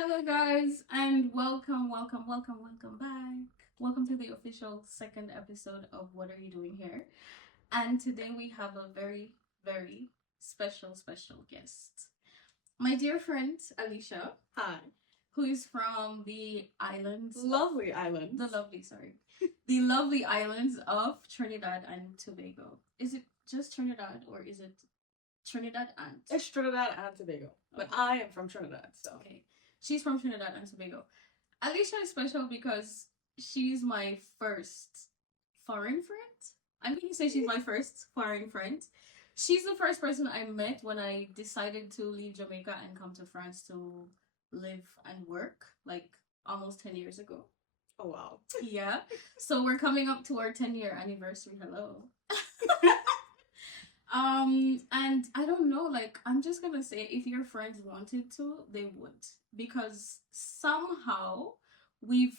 Hello, guys, and welcome back. Welcome to the official second episode of What Are You Doing Here? And today we have a very special guest. My dear friend, Alisha, Hi. who is from the islands. Lovely island. The lovely islands of Trinidad and Tobago. Is it just Trinidad or is it Trinidad and? It's Trinidad and Tobago. But I am from Trinidad, so. Okay. She's from Trinidad and Tobago. Alicia is special because she's my first foreign friend. I'm going to say she's my first foreign friend. She's the first person I met when I decided to leave Jamaica and come to France to live and work, like almost 10 years ago. Oh, wow. Yeah. So we're coming up to our 10-year anniversary. Hello. And I don't know, like, I'm just gonna say if your friends wanted to, they would. Because somehow we've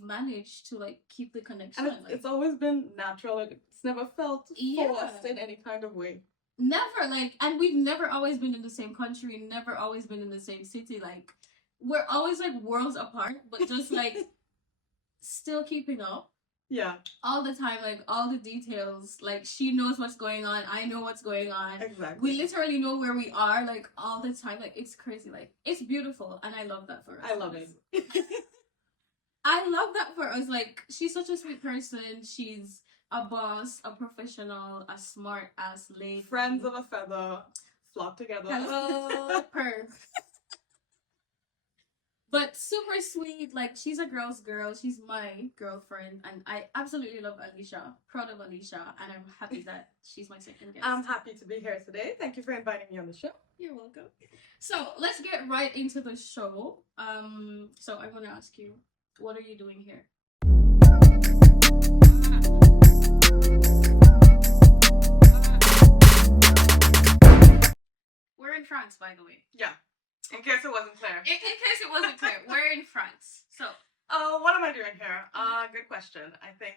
managed to like keep the connection. And it's always been natural. It's never felt forced in any kind of way. Never, like, and we've never always been in the same country, never always been in the same city. Like, we're always like worlds apart, but just like still keeping up. Yeah. All the time, like all the details. Like she knows what's going on. I know what's going on. Exactly. We literally know where we are, like all the time. Like it's crazy. Like it's beautiful, and I love that for us. I love it. I love that for us. Like she's such a sweet person. She's a boss, a professional, a smart ass lady. Friends of a feather flock together. Hello, Perth. But super sweet, like she's a girl's girl. She's my girlfriend, and I absolutely love Alisha. Proud of Alisha, and I'm happy that she's my second guest. I'm happy to be here today. Thank you for inviting me on the show. You're welcome. So let's get right into the show. So I want to ask you, what are you doing here? We're in France, by the way. Yeah. In case it wasn't clear. In case it wasn't clear, we're in France. So, what am I doing here? Good question. I think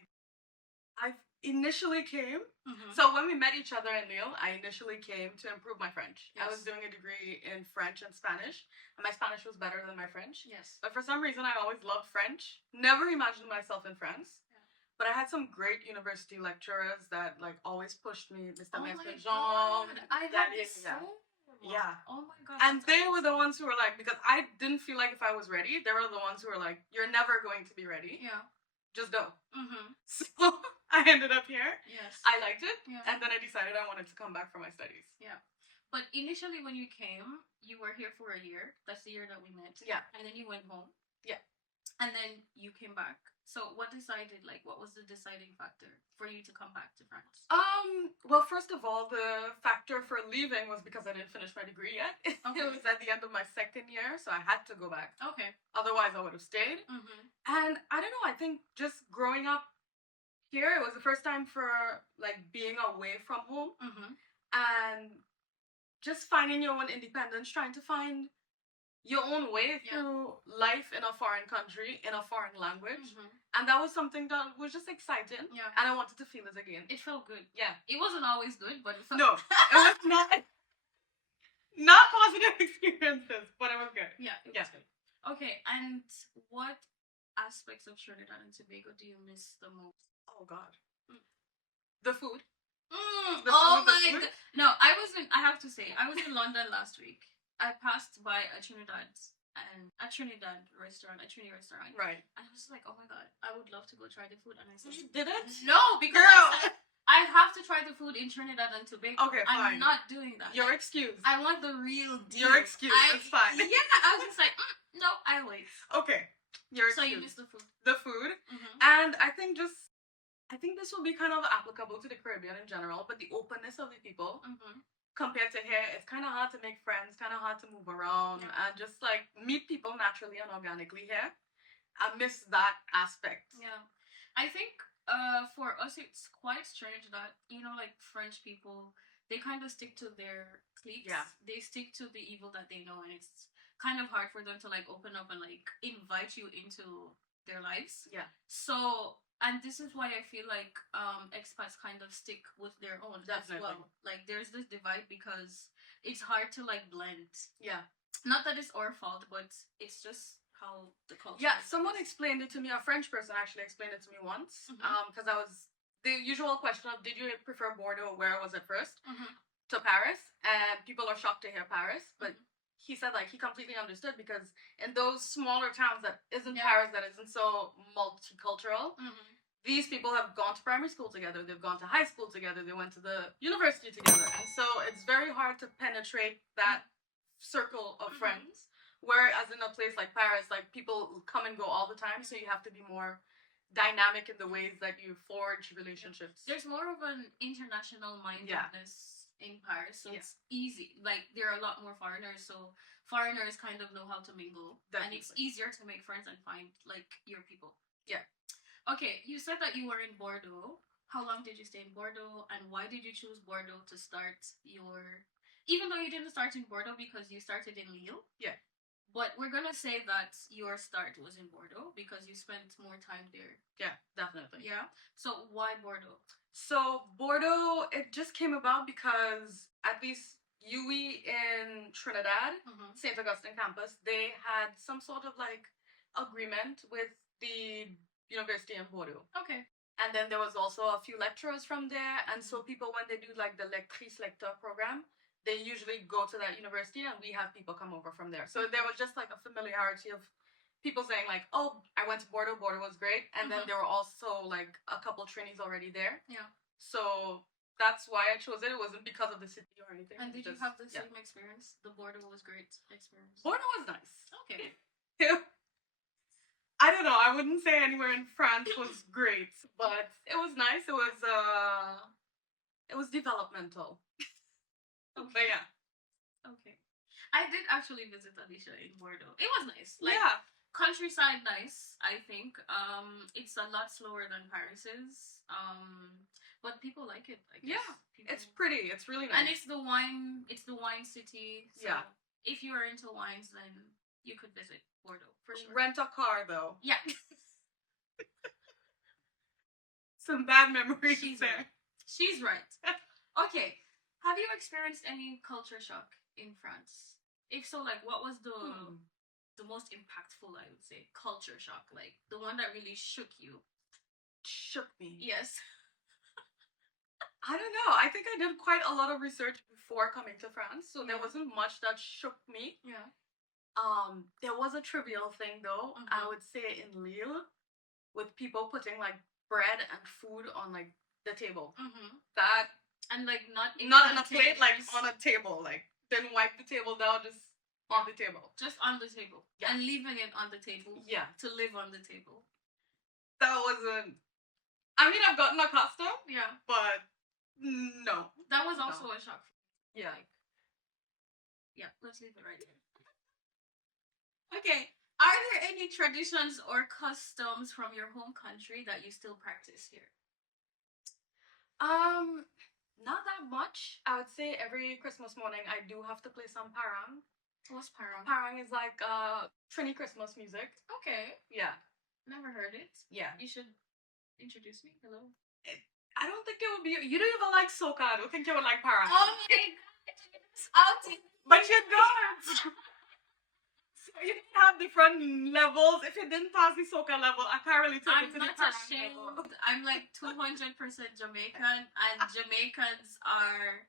I initially came. mm-hmm. So when we met each other in Lille, I initially came to improve my French. Yes. I was doing a degree in French and Spanish, and my Spanish was better than my French. Yes. But for some reason, I always loved French. Never imagined myself in France. Yeah. But I had some great university lecturers that like always pushed me. Mr. Jean. I had the same. Yeah. Oh my god. And they were the ones who were like, because I didn't feel like if I was ready, they were the ones who were like, you're never going to be ready. Yeah. Just go. Mm-hmm. So I ended up here. Yes. I liked it. Yeah. And then I decided I wanted to come back for my studies. Yeah. But initially when you came, you were here for a year. That's the year that we met. Yeah. And then you went home. Yeah. And then you came back. So what was the deciding factor for you to come back to France? Well, first of all, the factor for leaving was because I didn't finish my degree yet. Okay. It was at the end of my second year, so I had to go back. Okay. Otherwise, I would have stayed. Mm-hmm. And I don't know, I think just growing up here, it was the first time for, like, being away from home. Mm-hmm. And just finding your own independence, trying to find your own way through life in a foreign country, in a foreign language. Mm-hmm. And that was something that was just exciting. Yeah. And I wanted to feel it again. It felt good. Yeah. It wasn't always good, but it felt No, it was not positive experiences, but it was good. Yeah, it was good. Okay, and what aspects of Trinidad and Tobago do you miss the most? Oh God. The food. Oh The my food? god. No, I have to say, I was in London last week. I passed by a Trinidad restaurant, a Trini restaurant. Right. And I was like, oh my god, I would love to go try the food. And I said, You did it? no, because I have to try the food in Trinidad and Tobago. Okay, I'm fine. not doing that. Your excuse. I want the real deal. Your excuse. It's fine. Yeah, I was just like, no, I'll wait. Okay. Your excuse. So you missed the food. The food. Mm-hmm. And I think this will be kind of applicable to the Caribbean in general, but the openness of the people Mm-hmm. compared to here, it's kind of hard to make friends, kind of hard to move around, and just like meet people naturally and organically here. I miss that aspect. Yeah. I think for us it's quite strange that, like French people, they kind of stick to their cliques. Yeah. They stick to the evil that they know, and it's kind of hard for them to like open up and like invite you into their lives. Yeah. So, and this is why I feel like expats kind of stick with their own as Definitely. well. Like there's this divide because it's hard to like blend. Yeah. Not that it's our fault, but it's just how the culture. Yeah, someone explained it to me. A French person actually explained it to me once. Because I was the usual question of, did you prefer Bordeaux? Where was it 1st? To Paris, and people are shocked to hear Paris, but he said like he completely understood, because in those smaller towns that isn't Paris, that isn't so multicultural, these people have gone to primary school together, they've gone to high school together, they went to the university together, and so it's very hard to penetrate that circle of friends. Whereas in a place like Paris, like people come and go all the time, so you have to be more dynamic in the ways that you forge relationships. There's more of an international mindedness in Paris, so it's easy. Like there are a lot more foreigners, so foreigners kind of know how to mingle, and it's easier to make friends and find like your people. Yeah. Okay, you said that you were in Bordeaux. How long did you stay in Bordeaux, and why did you choose Bordeaux to start your? Even though you didn't start in Bordeaux because you started in Lille. Yeah. But we're gonna say that your start was in Bordeaux because you spent more time there. Yeah, definitely. Yeah. So why Bordeaux? So Bordeaux, it just came about because at least UE in Trinidad, St. Augustine campus, they had some sort of like agreement with the university in Bordeaux. Okay. And then there was also a few lecturers from there, and so people, when they do like the lectrice lector program, they usually go to that university, and we have people come over from there. So there was just like a familiarity of people saying like, oh, I went to Bordeaux, Bordeaux was great. And then there were also like a couple trainees already there. Yeah. So that's why I chose it. It wasn't because of the city or anything. And did you have the same experience? The Bordeaux was great experience. Bordeaux was nice. Okay. I don't know. I wouldn't say anywhere in France was great, but it was nice. It was developmental. Okay. But yeah. Okay. I did actually visit Alisha in Bordeaux. It was nice. Like, yeah. Countryside nice, I think. It's a lot slower than Paris's. But people like it, I guess. Yeah. People... It's pretty. It's really nice. And it's the wine city. So yeah. If you are into wines, then you could visit Bordeaux for sure. Rent a car though. Yeah. Some bad memories She's there. Right. She's right. Okay. Have you experienced any culture shock in France? If so, like, what was the most impactful, I would say, culture shock? Like, the one that really shook you? Shook me? Yes. I don't know. I think I did quite a lot of research before coming to France, so there wasn't much that shook me. Yeah. There was a trivial thing, though, I would say in Lille, with people putting, like, bread and food on, like, the table. That... And like not in a plate, like on a table, like then wipe the table down, just on the table. Just on the table. Yeah. And leaving it on the table. Yeah. To live on the table. That wasn't... I mean, I've gotten accustomed. Yeah. But no. That was also a shock. Yeah. Like, yeah, let's leave it right here. Okay. Are there any traditions or customs from your home country that you still practice here? Not that much. I would say every Christmas morning I do have to play some parang. What's parang? Parang is like Trini Christmas music. Okay. Yeah. Never heard it. Yeah. You should introduce me. Hello. I don't think it would be... You don't even like soca. I don't think you would like parang. Oh my god. But you don't. You can have different levels. If you didn't pass the soca level, I can't really take it to the parang level. I'm like 200% Jamaican, and Jamaicans are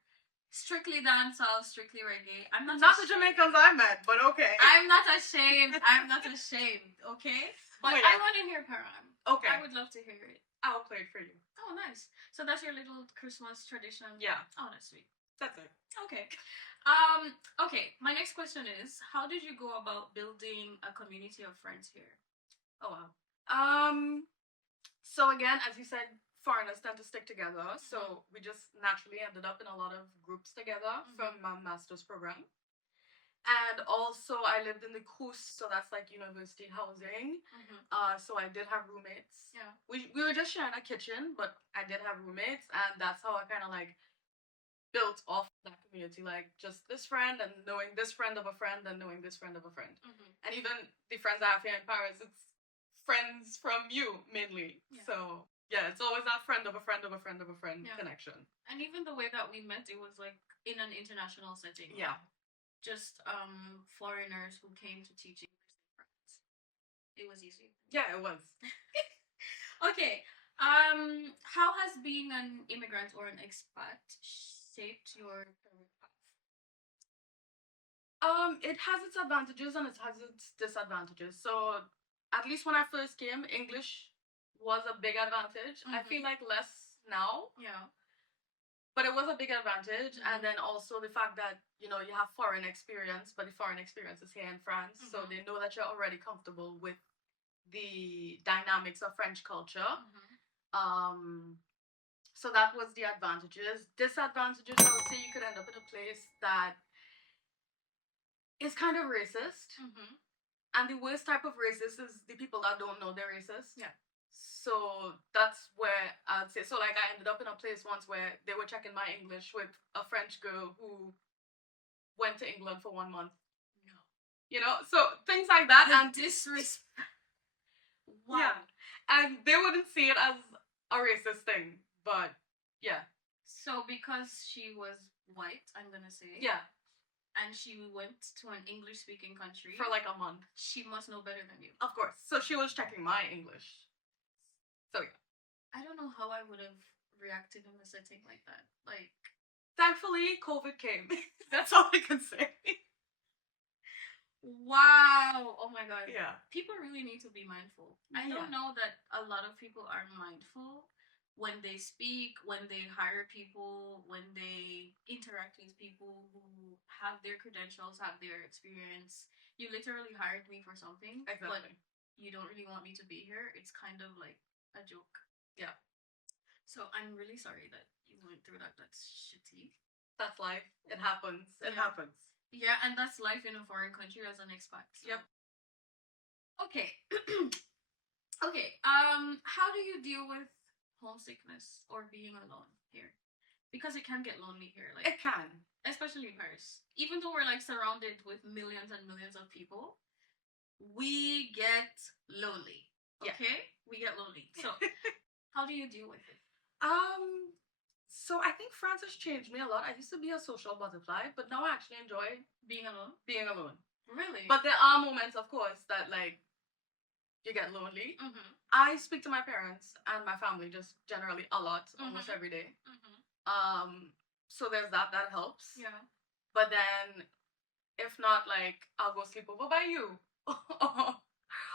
strictly dancehall, strictly reggae. I'm not the Jamaicans I met, but okay. I'm not ashamed. Okay? But I want to hear parang. Okay. I would love to hear it. I'll play it for you. Oh, nice. So that's your little Christmas tradition? Yeah. Oh, that's sweet. That's it. Okay. Okay, my next question is, how did you go about building a community of friends here? Oh, wow. So again, as you said, foreigners tend to stick together, so we just naturally ended up in a lot of groups together from my master's program. And also, I lived in the Crous, so that's like university housing. So I did have roommates. Yeah. We were just sharing a kitchen, but I did have roommates, and that's how I kind of like built off that community, like just this friend and knowing this friend of a friend and knowing this friend of a friend. And even the friends I have here in Paris, it's friends from you mainly. Yeah. So yeah, it's always that friend of a friend of a friend of a friend connection. And even the way that we met, it was like in an international setting. Yeah. just foreigners who came to teach English in France. It was easy. Yeah, it was. Okay. How has being an immigrant or an expat shaped your career path? It has its advantages and it has its disadvantages. So, at least when I first came, English was a big advantage. I feel like less now, Yeah. but it was a big advantage. And then also the fact that, you know, you have foreign experience, but the foreign experience is here in France. So they know that you're already comfortable with the dynamics of French culture. So that was the advantages. Disadvantages, I would say you could end up in a place that is kind of racist. And the worst type of racist is the people that don't know they're racist. Yeah. So that's where I'd say, so like I ended up in a place once where they were checking my English with a French girl who went to England for 1 month. No. You know, so things like that. The and disrespect. Wow. Yeah. And they wouldn't see it as a racist thing, but yeah. So because she was white, I'm gonna say. Yeah. And she went to an English-speaking country For like a month. She must know better than you. Of course. So she was checking my English. So yeah. I don't know how I would have reacted in a setting like that. Like, thankfully, COVID came. That's all I can say. Wow. Oh my god. Yeah. People really need to be mindful. I don't know that a lot of people are mindful when they speak, when they hire people, when they interact with people who have their credentials, have their experience. You literally hired me for something, Exactly. but you don't really want me to be here. It's kind of like a joke. Yeah. So I'm really sorry that you went through that. That's shitty. That's life. It happens. It Yeah. happens. Yeah, and that's life in a foreign country as an expat. So. Yep. Okay. Okay. How do you deal with homesickness or being alone here? Because it can get lonely here. Like, It can. especially in Paris. Even though we're like surrounded with millions and millions of people, we get lonely. Yeah. Okay? We get lonely. So how do you deal with it? So I think France has changed me a lot. I used to be a social butterfly, but now I actually enjoy Being alone? being alone. Really? But there are moments, of course, that like you get lonely. I speak to my parents and my family just generally a lot, almost every day. So there's that helps. Yeah. But then if not, like I'll go sleep over by you.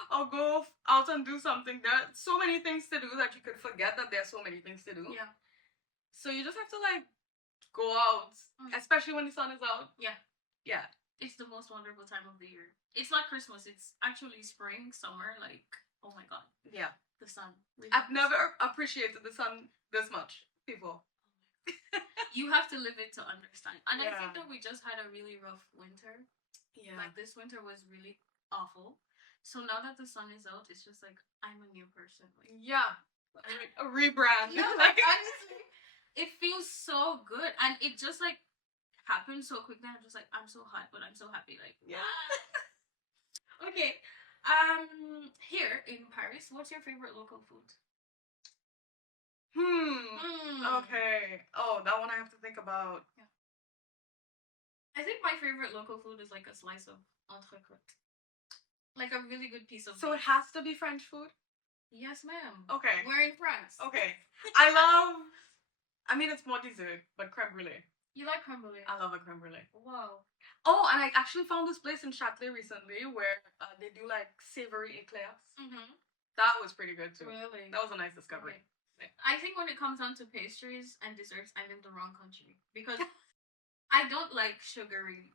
I'll go out and do something. There are so many things to do that you could forget that there's so many things to do. Yeah. So you just have to like go out, especially when the sun is out. Yeah. Yeah. It's the most wonderful time of the year. It's not Christmas. It's actually spring, summer. Like, oh my god. Yeah. The sun. I've never appreciated the sun this much before. You have to live it to understand. And I Yeah. think that we just had a really rough winter. Yeah. Like, this winter was really awful. So now that the sun is out, it's just like, I'm a new person. Like, Yeah. A rebrand. no, like, honestly, it feels so good. And it just, like, happened so quickly. I'm just like, I'm so hot, but I'm so happy. Like, Yeah. Okay. Here in Paris, what's your favorite local food? Okay. Oh, that one I have to think about. Yeah. I think my favorite local food is like a slice of entrecôte. Like a really good piece of So beef. it has to be French food? Yes, ma'am. Okay. We're in France. Okay. I mean, it's more dessert, but creme brulee. You like creme brulee? I love a creme brulee. Wow. Oh, and I actually found this place in Châtelet recently where they do like savory eclairs. That was pretty good too. Really? That was a nice discovery. Okay. I think when it comes down to pastries and desserts, I'm in the wrong country. Because I don't like sugary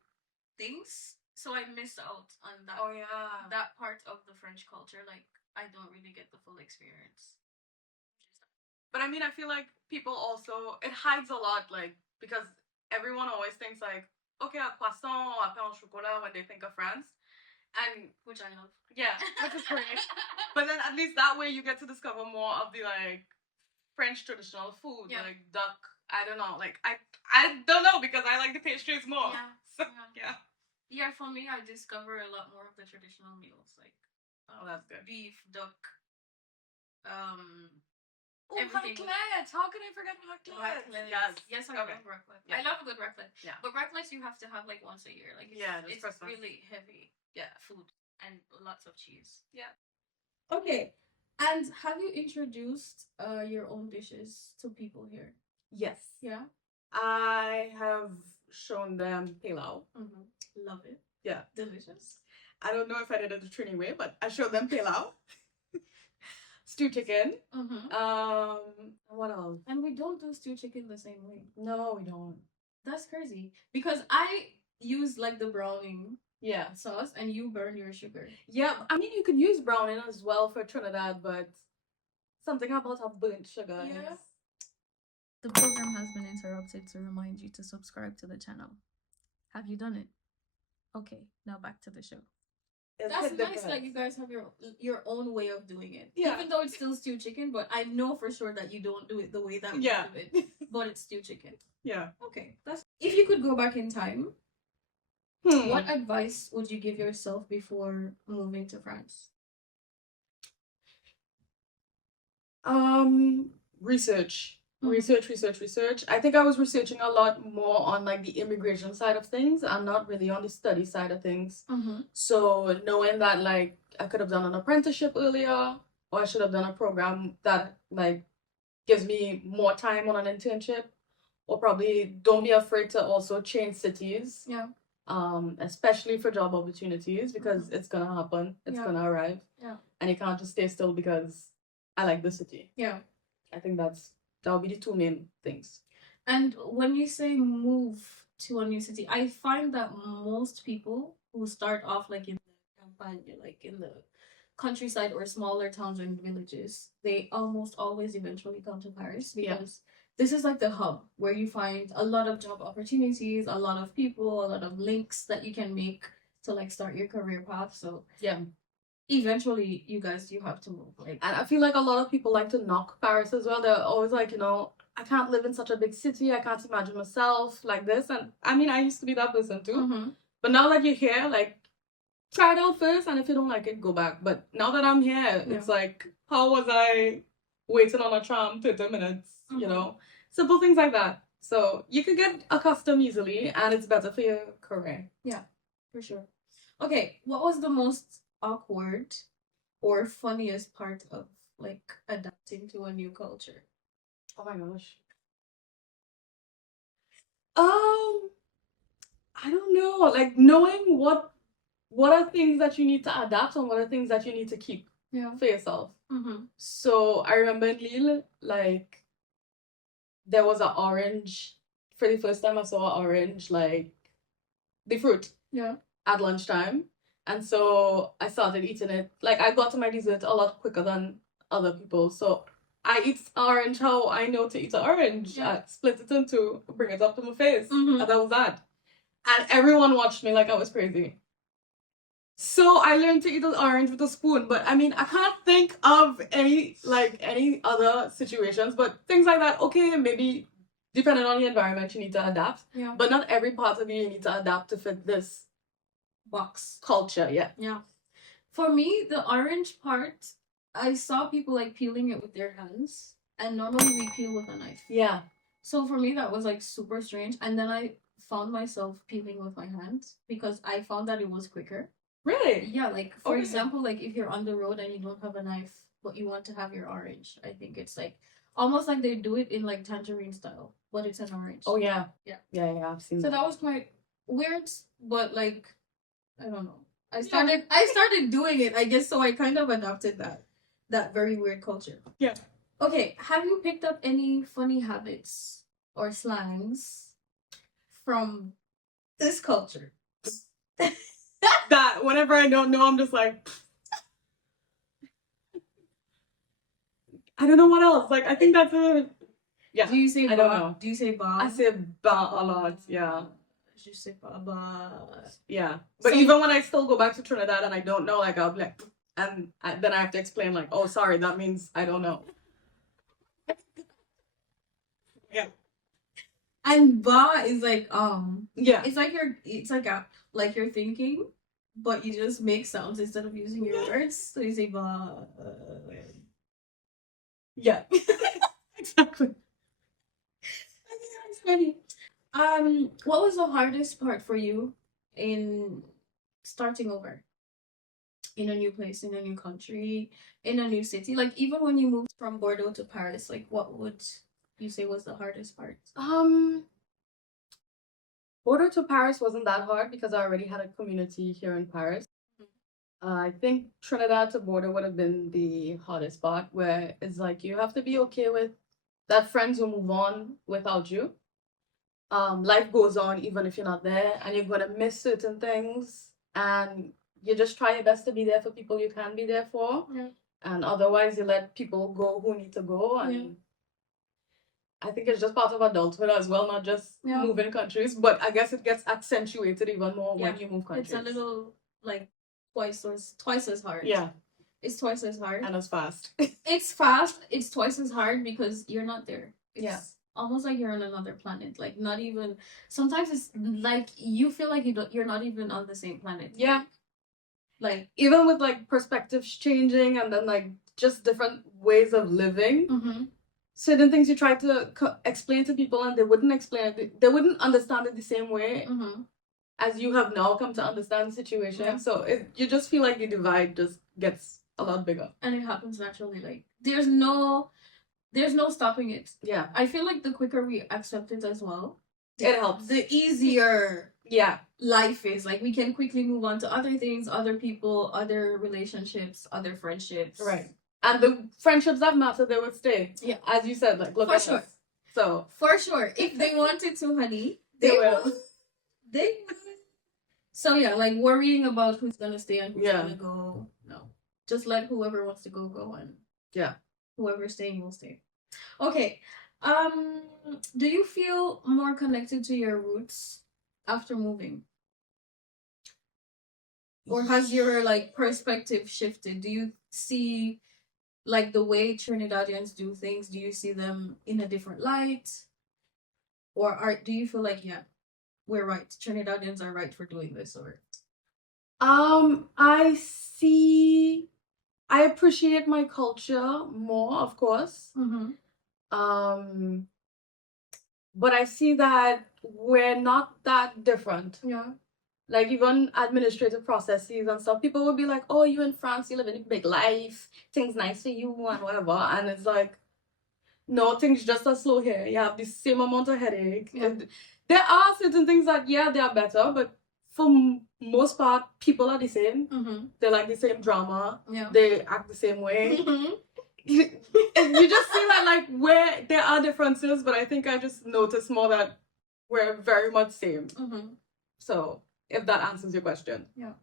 things. So I missed out on that. Oh yeah. That part of the French culture. Like, I don't really get the full experience. But I mean, I feel like people also, it hides a lot, like, because everyone always thinks like, okay, a croissant, a pain au chocolat when they think of France. And which I love. Yeah, which is great. But then at least that way you get to discover more of the like French traditional food, like duck. I don't know, like I don't know because I like the pastries more. Yeah. So, yeah. Yeah, for me, I discover a lot more of the traditional meals, like oh, that's good. Beef, duck, Oh, everything was- raclette! How can I forget raclette? Raclette. Yes, I Okay. love raclette. Yeah. I love a good raclette. Yeah. But raclette you have to have like once a year. Like Just it's Christmas. really heavy Yeah. food and lots of cheese. Yeah. Okay. And have you introduced your own dishes to people here? Yes. Yeah. I have shown them pilau. Mm-hmm. Love it. Yeah. Delicious. I don't know if I did it the Trini way, but I showed them pilau. Stew chicken. What else? And we don't do stew chicken the same way. No, we don't. That's crazy. Because I use like the browning Yeah. sauce and you burn your sugar. Yeah, I mean, you could use browning as well for Trinidad, but something about a burnt sugar Yeah. is... The program has been interrupted to remind you to subscribe to the channel. Have you done it? Okay, now back to the show. That's nice that you guys have your own way of doing it. Yeah. Even though it's still stew chicken, but I know for sure that you don't do it the way that we Yeah. do it. But it's stew chicken. Yeah. Okay. If you could go back in time, what advice would you give yourself before moving to France? Research. Research. I think I was researching a lot more on like the immigration side of things and not really on the study side of things. So knowing that like I could have done an apprenticeship earlier, or I should have done a program that like gives me more time on an internship, or probably don't be afraid to also change cities. Yeah. Especially for job opportunities, because it's gonna happen. It's Yeah. gonna arrive. Yeah. And you can't just stay still because I like the city. Yeah. I think that would be the two main things. And when you say move to a new city, I find that most people who start off like in the campagne, like in the countryside or smaller towns and villages, they almost always eventually come to Paris because this is like the hub where you find a lot of job opportunities, a lot of people, a lot of links that you can make to like start your career path. So yeah, eventually you have to move. Like, and I feel like a lot of people like to knock Paris as well. They're always like, I can't live in such a big city. I can't imagine myself like this. And I mean, I used to be that person too. But now that you're here, like, try it out first, and if you don't like it, go back. But now that I'm here, it's like, how was I waiting on a tram 30 minutes? Simple things like that. So you can get accustomed easily, and it's better for your career. Yeah, for sure. Okay, what was the most awkward or funniest part of like adapting to a new culture? Oh my gosh. I don't know. Like knowing what are things that you need to adapt and what are things that you need to keep for yourself. So I remember in Lille, like there was an orange. For the first time I saw an orange, like the fruit. Yeah. At lunchtime. And so I started eating it. Like I got to my dessert a lot quicker than other people. So I eat orange how I know to eat an orange. Yeah. I split it in two, bring it up to my face. And that was that. And everyone watched me like I was crazy. So I learned to eat an orange with a spoon. But I mean, I can't think of any other situations. But things like that, okay, maybe depending on the environment, you need to adapt. Yeah. But not every part of you need to adapt to fit this box culture. Yeah. For me, the orange part, I saw people like peeling it with their hands, and normally we peel with a knife. Yeah. So for me, that was like super strange. And then I found myself peeling with my hands because I found that it was quicker. Really? Yeah. Like for example, like if you're on the road and you don't have a knife, but you want to have your orange, I think it's like almost like they do it in like tangerine style, but it's an orange. Oh yeah. Yeah. Yeah. I've seen. So that was quite weird, but like I don't know. I started doing it, I guess, so I kind of adopted that very weird culture. Yeah. Okay, have you picked up any funny habits or slangs from this culture? That whenever I don't know, I'm just like, I don't know what else. Like I think that's it. Yeah. Do you say I don't know. Do you say ba? I say ba a lot. Yeah. You say ba. Yeah. But so, even when I still go back to Trinidad and I don't know, like I'll be like, and then I have to explain like, oh sorry, that means I don't know. Yeah. And ba is like yeah. It's like you're thinking, but you just make sounds instead of using your words. So you say ba. Yeah. Exactly. That's funny. What was the hardest part for you in starting over in a new place, in a new country, in a new city? Like even when you moved from Bordeaux to Paris, like what would you say was the hardest part? Border to Paris wasn't that hard because I already had a community here in Paris. I think Trinidad to Border would have been the hardest part, where it's like you have to be okay with that friends will move on without you. Life goes on even if you're not there, and you're gonna miss certain things, and you just try your best to be there for people you can be there for, Yeah. and otherwise you let people go who need to go. And Yeah. I think it's just part of adulthood as well, not just moving countries, but I guess it gets accentuated even more when you move countries. It's a little like twice as hard. Yeah. It's twice as hard. And as fast. It's fast. It's twice as hard because you're not there. It's Yeah. almost like you're on another planet. Like not even. Sometimes it's like you feel like you're not even on the same planet. Yeah. Like even with like perspectives changing and then like just different ways of living. Mm-hmm. Certain things you try to explain to people and they wouldn't explain it. They wouldn't understand it the same way as you have now come to understand the situation. Yeah. So you just feel like the divide just gets a lot bigger. And it happens naturally. Like there's no stopping it. Yeah. I feel like the quicker we accept it as well, it helps. The easier Yeah. life is. Like we can quickly move on to other things, other people, other relationships, other friendships. Right. And the friendships that matter, they would stay. Yeah. As you said, like look For at sure. us. So for sure. If they wanted to, honey, they will. They will. So yeah, like worrying about who's gonna stay and who's gonna go. No. Just let whoever wants to go and whoever's staying will stay. Okay. Do you feel more connected to your roots after moving? Or has your like perspective shifted? Do you see like the way Trinidadians do things? Do you see them in a different light? Or do you feel like we're right, Trinidadians are right for doing this? Or I appreciate my culture more, of course. But I see that we're not that different. Yeah. Like even administrative processes and stuff, people would be like, "Oh, you in France, you live in a big life, things nice for you and whatever." And it's like, no, things just are slow here. You have the same amount of headache. Yeah. And there are certain things that they are better, but for most part, people are the same. They like the same drama. Yeah. They act the same way. You just see that like where there are differences, but I think I just noticed more that we're very much same. So if that answers your question. Yeah.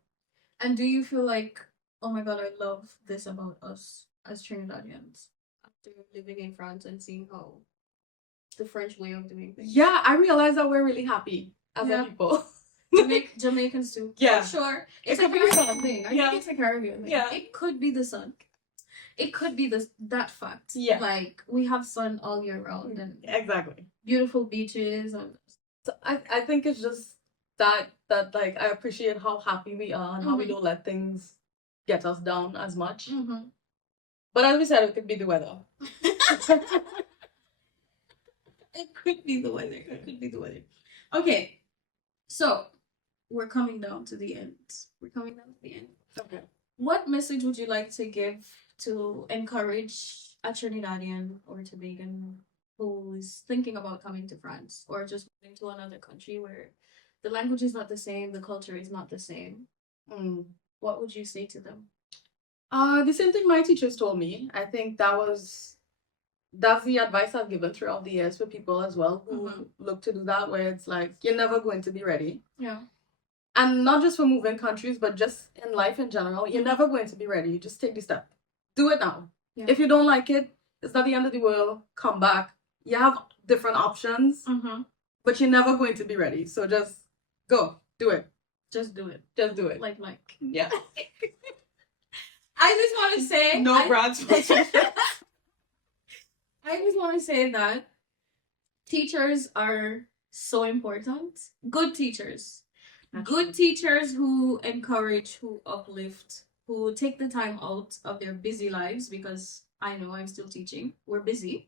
And do you feel like, oh my god, I love this about us as Trinidadians after living in France and seeing how the French way of doing things? Yeah, I realized that we're really happy as a people. Jamaicans too. Yeah. For sure. It's It a could be the Caribbean sun. thing. I Yeah. think it's a Caribbean thing. Yeah. It could be the sun. It could be that fact. Yeah. Like we have sun all year round and Exactly. beautiful beaches and So I think it's just that like I appreciate how happy we are and how we don't let things get us down as much. But as we said, it could be the weather. It could be the weather. It could be the weather. Okay. So we're coming down to the end. Okay. What message would you like to give to encourage a Trinidadian or Tobagan who is thinking about coming to France or just moving to another country where the language is not the same, the culture is not the same? What would you say to them? The same thing my teachers told me. I think that's the advice I've given throughout the years for people as well who look to do that, where it's like you're never going to be ready. Yeah. And not just for moving countries, but just in life in general, you're never going to be ready. Just take the step. Do it now. Yeah. If you don't like it, it's not the end of the world. Come back. You have different options, but you're never going to be ready. So just go. Do it. Just do it. Just do it. Like Mike. Yeah. I just want to say... No brand sponsorship. I just want to say that teachers are so important. Good teachers. Good teachers who encourage, who uplift, who take the time out of their busy lives, because I know I'm still teaching. We're busy.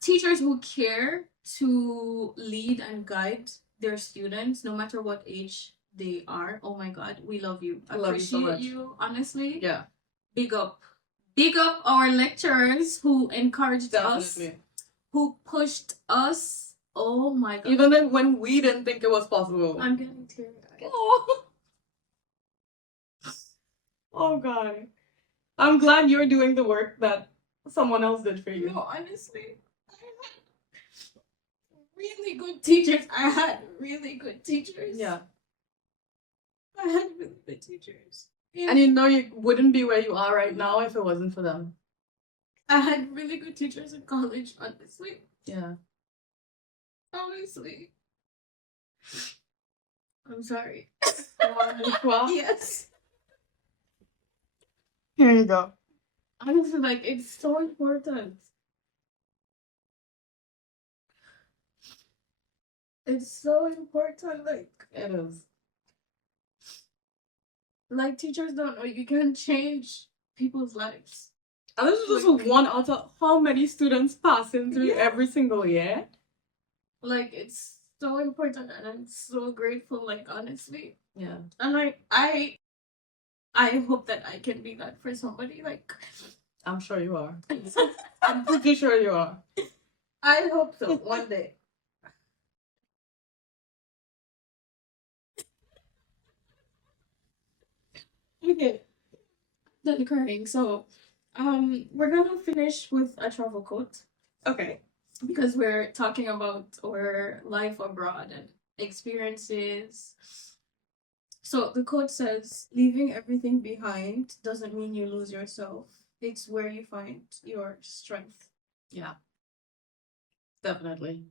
teachers who care to lead and guide their students, no matter what age they are. Oh my God, we love you. I love you so Appreciate much. you, honestly. Yeah, Big up. Big up our lecturers who encouraged us, definitely. who pushed us. Oh my God. Even then, when we didn't think it was possible. I'm getting teary-eyed. Oh. Oh God. I'm glad you're doing the work that someone else did for you. No, honestly, I had really good teachers. I had really good teachers. Yeah. I had really good teachers. And you know you wouldn't be where you are right now if it wasn't for them. I had really good teachers in college, honestly. Yeah. Honestly. I'm sorry. Well, Yes. here you go. Honestly, like, it's so important. It's so important. It is. Like teachers don't know you can change people's lives. And this is just one out of how many students passing through every single year. Like, it's so important, and I'm so grateful. Like, honestly, Yeah. and I hope that I can be that for somebody. Like, I'm sure you are. I'm pretty sure you are. I hope so one day. Okay, done crying. So, we're gonna finish with a travel quote Okay. because we're talking about our life abroad and experiences. So the quote says, "Leaving everything behind doesn't mean you lose yourself. It's where you find your strength." Yeah. Definitely.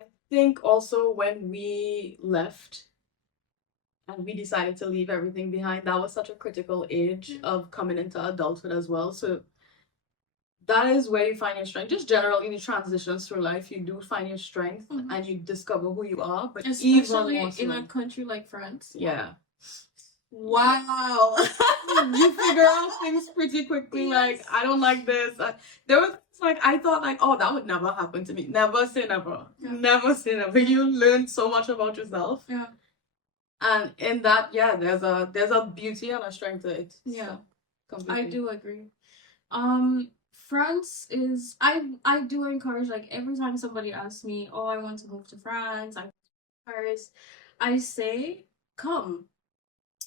I think also when we left and we decided to leave everything behind, that was such a critical age of coming into adulthood as well. So that is where you find your strength. Just generally in the transitions through life, you do find your strength and you discover who you are. But Especially even more so, in a country like France. yeah. Wow. You figure out things pretty quickly. Yes. Like, I don't like this. There was like, I thought like, oh, that would never happen to me. Never say never. Yeah. Never say never. You learn so much about yourself. Yeah. And in that, yeah, there's a beauty and a strength to it. Yeah. So, completely. I do agree. France is I do encourage, like, every time somebody asks me, "Oh, I want to move to France, I want to Paris," I say, "Come,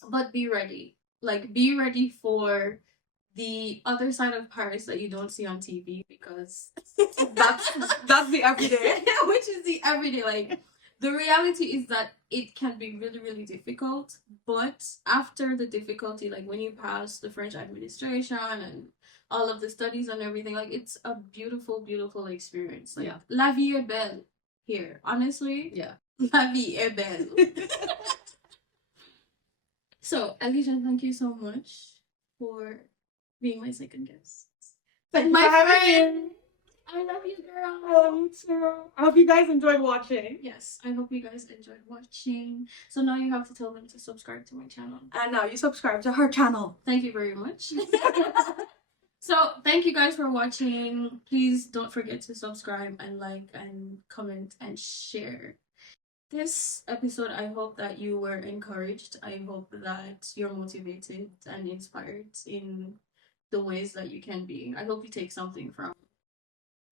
but be ready. Like, be ready for the other side of Paris that you don't see on TV, because That's the everyday. which is the everyday. Like, the reality is that it can be really, really difficult, but after the difficulty, like when you pass the French administration and all of the studies and everything, like, it's a beautiful, beautiful experience. Like, Yeah. la vie est belle here. Honestly, Yeah. la vie est belle. So, Alisha, thank you so much for being my second guest. Thank My you for having friend. me. I love you, girl. I love you too. I hope you guys enjoyed watching. Yes, I hope you guys enjoyed watching. So now you have to tell them to subscribe to my channel. And now you subscribe to her channel. Thank you very much. So thank you guys for watching. Please don't forget to subscribe and like and comment and share this episode. I hope that you were encouraged. I hope that you're motivated and inspired in the ways that you can be. I hope you take something from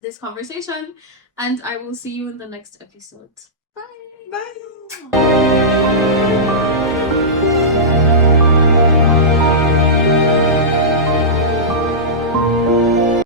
this conversation, and I will see you in the next episode. Bye. Bye.